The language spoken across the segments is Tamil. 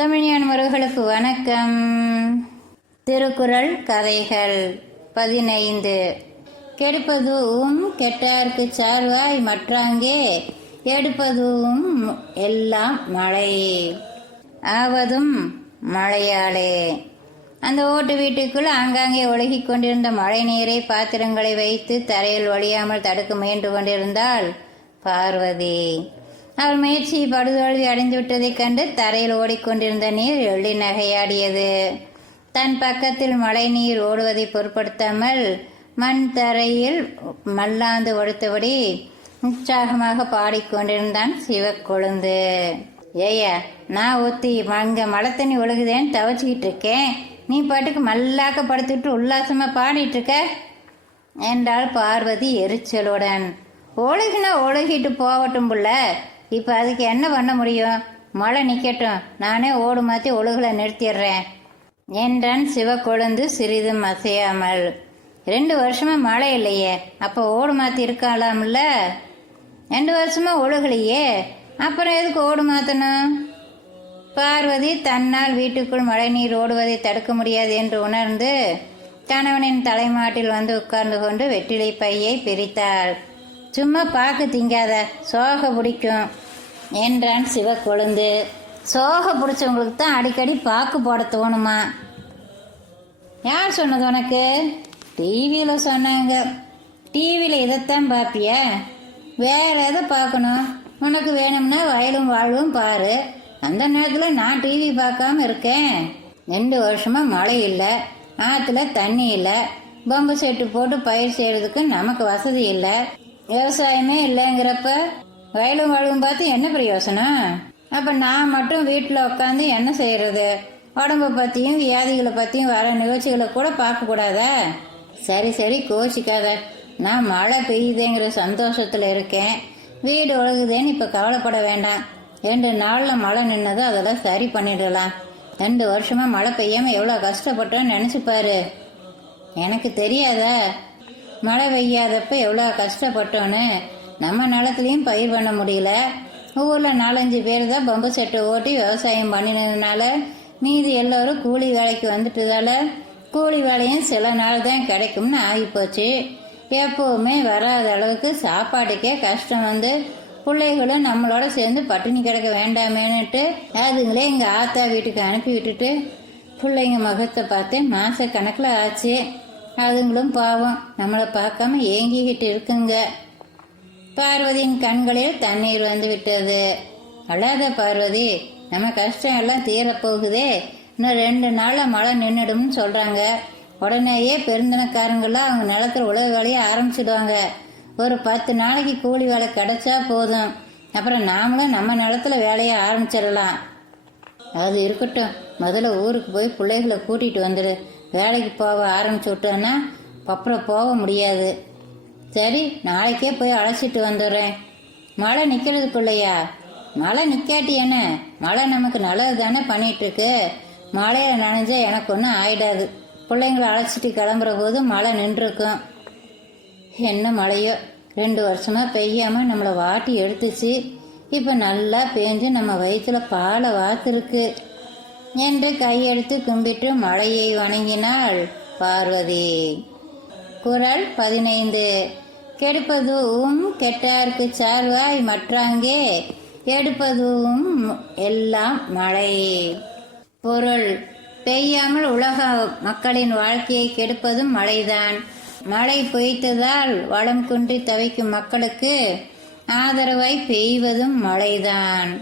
தமிழ்ஞான முருகர்களுக்கு வணக்கம். திருக்குறள் கதைகள் 15. கெடுப்பதும் கெட்டார்க்கு சார்வாய் மற்றாங்கே எடுப்பதும் எல்லாம் மழை ஆவதும் மழையாலே. அந்த ஓட்டு வீட்டுக்குள் ஆங்காங்கே ஒழுகிக் கொண்டிருந்த மழை நீரை பாத்திரங்களை வைத்து தரையில் ஒழியாமல் தடுக்க முயன்று கொண்டிருந்தாள் பார்வதி. அவள் முயற்சி படுதோல்வி அடைந்து விட்டதைக் கண்டு தரையில் ஓடிக்கொண்டிருந்த நீர் எள்ளி நகையாடியது. தன் பக்கத்தில் மழை நீர் ஓடுவதை பொருட்படுத்தாமல் மண் தரையில் மல்லாந்து ஒடுத்தபடி உற்சாகமாக பாடிக்கொண்டிருந்தான் சிவக்கொழுந்து. ஏயா, நான் ஒத்தி அங்கே மழை தண்ணி ஒழுகுதேன்னு தவச்சிக்கிட்டு இருக்கேன், நீ பாட்டுக்கு மல்லாக்க படுத்துட்டு உல்லாசமா பாடிட்டு இருக்க என்றாள் பார்வதி எரிச்சலுடன். ஒழுகினா ஒழுகிட்டு போகட்டும் புள்ள, இப்போ அதுக்கு என்ன பண்ண முடியும்? மழை நிற்கட்டும், நானே ஓடு மாற்றி ஒழுகலை நிறுத்திடுறேன் என்றான் சிவக்கொழுந்து சிறிதும் அசையாமல். 2 வருஷமா மழை இல்லையே, அப்போ ஓடு மாற்றி இருக்காளாம்ல? 2 வருஷமா ஒழுகலையே, அப்புறம் எதுக்கு ஓடு மாற்றணும்? பார்வதி தன்னால் வீட்டுக்குள் மழை நீர் ஓடுவதை தடுக்க முடியாது என்று உணர்ந்து கணவனின் தலைமாட்டில் வந்து உட்கார்ந்து கொண்டு வெற்றிலை பையை பிரித்தாள். சும்மா பாக்கு திங்காத, சோக பிடிக்கும் என்றான் சிவக்கொழுந்து. சோக பிடிச்சவங்களுக்கு தான் அடிக்கடி பாக்கு போட தோணுமா? யார் சொன்னது உனக்கு? டிவியில் சொன்னாங்க. டிவியில் இதைத்தான் பார்ப்பியா? வேற எதை பார்க்கணும்? உனக்கு வேணும்னா வயலும் வாழ்வும் பாரு. அந்த நேரத்தில் நான் டிவி பார்க்காம இருக்கேன். 2 வருஷமா மழை இல்லை, ஆற்றுல தண்ணி இல்லை, பம்பு செட்டு போட்டு பயிர் செய்யறதுக்கு நமக்கு வசதி இல்லை, விவசாயமே இல்லைங்கிறப்ப வயலும் வாழ்வும் பார்த்து என்ன பிரயோசனம்? அப்போ நான் மட்டும் வீட்டில் உட்காந்து என்ன செய்யறது? உடம்பை பற்றியும் வியாதிகளை பற்றியும் வர நிகழ்ச்சிகளை கூட பார்க்கக்கூடாதா? சரி சரி, கோச்சிக்காத. நான் மழை பெய்யுதேங்கிற சந்தோஷத்தில் இருக்கேன். வீடு ஒழுகுதேன்னு இப்போ கவலைப்பட வேண்டாம். 2 நாளில் மழை நின்னதும் அதெல்லாம் சரி பண்ணிடலாம். 2 வருஷமா மழை பெய்யாமல் எவ்வளோ கஷ்டப்பட்டோன்னு நினச்சிப்பாரு. எனக்கு தெரியாதா மழை பெய்யாதப்ப எவ்வளோ கஷ்டப்பட்டோன்னு? நம்ம நிலத்துலையும் பயிர் பண்ண முடியல. ஊரில் 4-5 பேர் தான் பம்பு செட்டை ஓட்டி விவசாயம் பண்ணினதுனால மீதி எல்லோரும் கூலி வேலைக்கு வந்துட்டதால கூலி வேலையும் சில நாள் தான் கிடைக்கும்னு ஆகிப்போச்சு. எப்போவுமே வராத அளவுக்கு சாப்பாட்டுக்கே கஷ்டம் வந்து பிள்ளைகளும் நம்மளோட சேர்ந்து பட்டினி கிடக்க வேண்டாமேன்னுட்டு அதுங்களே எங்கள் ஆத்தா வீட்டுக்கு அனுப்பி விட்டுட்டு பிள்ளைங்க முகத்தை பார்த்து மாத கணக்கில் ஆச்சு. அதுங்களும் பாவம் நம்மளை பார்க்காம ஏங்கிக்கிட்டு இருக்குங்க. பார்வதியின் கண்களில் தண்ணீர் வந்து விட்டது. அழாத பார்வதி, நம்ம கஷ்டம் எல்லாம் தீரப்போகுதே. இன்னும் 2 நாளில் மழை நின்றுடும்னு சொல்கிறாங்க. உடனேயே பெருந்தனக்காரங்களாம் அவங்க நிலத்துல உழவு வேலையை ஆரம்பிச்சிடுவாங்க. ஒரு 10 நாளைக்கு கூலி வேலை கிடைச்சா போதும். அப்புறம் நாமளும் நம்ம நிலத்துல வேலையை ஆரம்பிச்சிடலாம். அது இருக்கட்டும், முதல்ல ஊருக்கு போய் பிள்ளைகளை கூட்டிகிட்டு வந்துடு. வேலைக்கு போக ஆரம்பிச்சு விட்டோன்னா அப்புறம் போக முடியாது. சரி, நாளைக்கே போய் அழைச்சிட்டு வந்துடுறேன். மழை நிற்கிறதுக்குள்ளையா? மழை நிற்காட்டி என்ன? மழை நமக்கு நல்லது தானே பண்ணிகிட்ருக்கு. மழையில் நனைஞ்சா எனக்கு ஒன்றும் ஆயிடாது. பிள்ளைங்களை அழைச்சிட்டு கிளம்புற போது மழை நின்றுருக்கும். என்ன மழையோ, 2 வருஷமா பெய்யாமல் நம்மளை வாட்டி எடுத்துச்சு. இப்போ நல்லா பேஞ்சு நம்ம வயிற்றுல பாலை வாத்துருக்கு என்று கையெடுத்து கும்பிட்டு மழையை வணங்கினாள் பார்வதி. குறள் 15. கெடுப்பதும் கெட்டார்க்கு சார்வாய் மற்றாங்கே எடுப்பதும் எல்லாம் மழை. பொருள்: பெய்யாமல் உலக மக்களின் வாழ்க்கையை கெடுப்பதும் மழைதான். மழை பொய்த்ததால் வளம் குன்றி தவிக்கும் மக்களுக்கு ஆதரவாய் பெய்வதும் மழைதான்.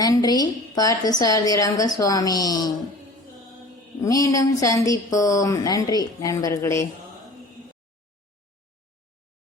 நன்றி. பார்த்தசாரதி ரங்கசுவாமி. மீண்டும் சந்திப்போம். நன்றி நண்பர்களே.